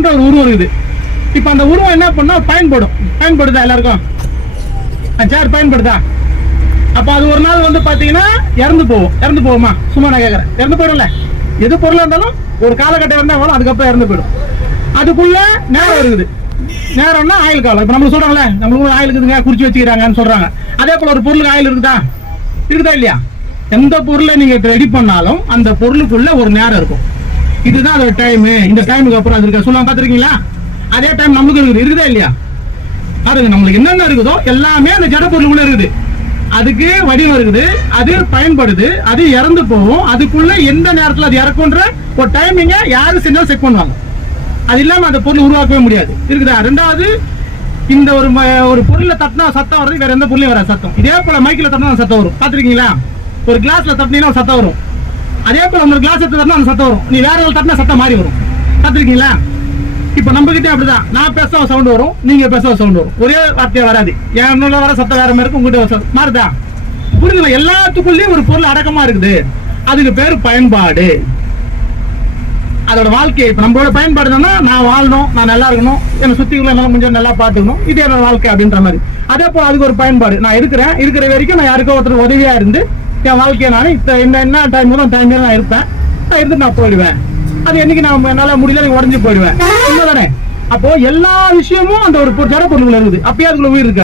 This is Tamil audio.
சேர்ன்ற ஒரு உருவம் இருக்குது. இப்போ அந்த உருவம் என்ன பண்ணா பயன்படும். பயன்படுதா எல்லாருக்கும்? சார் பயன்படுதா? அப்ப அது ஒரு நாள் வந்து பாத்தீங்கன்னா இறந்து போகும். இறந்து போகுமா? சும்மா நான் கேக்குறேன். இறந்து போயிடும்ல? எது பொருளா இருந்தாலும் ஒரு காலகட்டம் இருந்தா வரும் அதுக்கப்புறம் இறந்து போயிடும். அதுக்குள்ள நேரம் இருக்குது. நேரம்னா ஆயில் காலம். இப்ப நம்மளுக்கு சொல்றாங்களே நம்மளுக்கு ஆயில் இருக்குதுங்க குறிச்சு வச்சுக்கிறாங்கன்னு சொல்றாங்க. அதே போல ஒரு பொருளுக்கு ஆயில் இருக்குதா? இருக்குதா இல்லையா? எந்த பொருளை நீங்க ரெடி பண்ணாலும் அந்த பொருளுக்குள்ள ஒரு நேரம் இருக்கும். இதுதான் அதோட டைம் இந்த டைமுக்கு அப்புறம் அது இருக்க? சொல்லுவாங்க பார்த்துருக்கீங்களா? அதே டைம் நமக்கு இருக்குது. இருக்குதா இல்லையா? பாருங்க நம்மளுக்கு என்னென்ன இருக்குதோ எல்லாமே அந்த ஜட பொருளுக்குள்ள இருக்குது. அதுக்கு வடிவம் இருக்குது அது பயன்படுது அது இறந்து போகும். அதுக்குள்ள எந்த நேரத்தில் அது இறக்குன்ற ஒரு டைமிங்க யாரு செஞ்சாலும் செக் பண்ணுவாங்க. அது இல்லாமல் அந்த பொருள் உருவாக்கவே முடியாது. இருக்குதா? ரெண்டாவது இந்த ஒரு ம- ஒரு பொருளில் தட்டினா சத்தம் வர்றது வேற எந்த பொருளையும் வராது சத்தம். இதே போல மைக்கில் தட்டினா சத்தம் வரும். பார்த்துருக்கீங்களா? ஒரு கிளாஸ்ல தட்டினீங்கன்னா சத்தம் வரும். அதே போல் ஒரு கிளாஸ் எடுத்து தட்டினா அந்த சத்தம் வரும். நீ வேற ஒரு தட்டினா சத்தம் மாறி வரும். பார்த்துருக்கீங்களா இப்போ நம்ம கிட்ட அப்படிதான். நான் பேச சவுண்ட் வரும் நீங்க பேச சவுண்ட் வரும். ஒரே வார்த்தையா வராது. என்னோட வர சத்தம் வேற மாதிரி இருக்கும் உங்ககிட்ட சத்தம். மாறுதா? புரியுதுங்களா எல்லாத்துக்குள்ளேயும் ஒரு பொருள் அடக்கமா இருக்குது. அதுக்கு பேர் பயன்பாடு. அதோட வாழ்க்கை இப்ப நம்மளோட பயன்பாடு என்னன்னா நான் வாழணும் நான் நல்லா இருக்கணும் என்னை சுத்தி உள்ள நல்லா கொஞ்சம் நல்லா பாத்துக்கணும் இது என்னோட வாழ்க்கை அப்படின்ற மாதிரி. அதே போல அதுக்கு ஒரு பயன்பாடு. நான் இருக்கிறேன் இருக்கிற வரைக்கும் நான் யாருக்கோ ஒருத்தர் உதவியா இருந்து என் வாழ்க்கையை நான் இப்ப என்ன என்ன டைம் தான் டைம் நான் இருப்பேன். நான் இருந்து நான் போயிடுவேன். அது என்னைக்கு நான் என்னால முடியல எனக்கு உடஞ்சு போயிடுவேன். உண்மைதானே? அப்போ எல்லா விஷயமும் அந்த ஒரு ஜட பொருள் இருக்குது. அப்பயே அதுக்குள்ள உயிர் இருக்கு.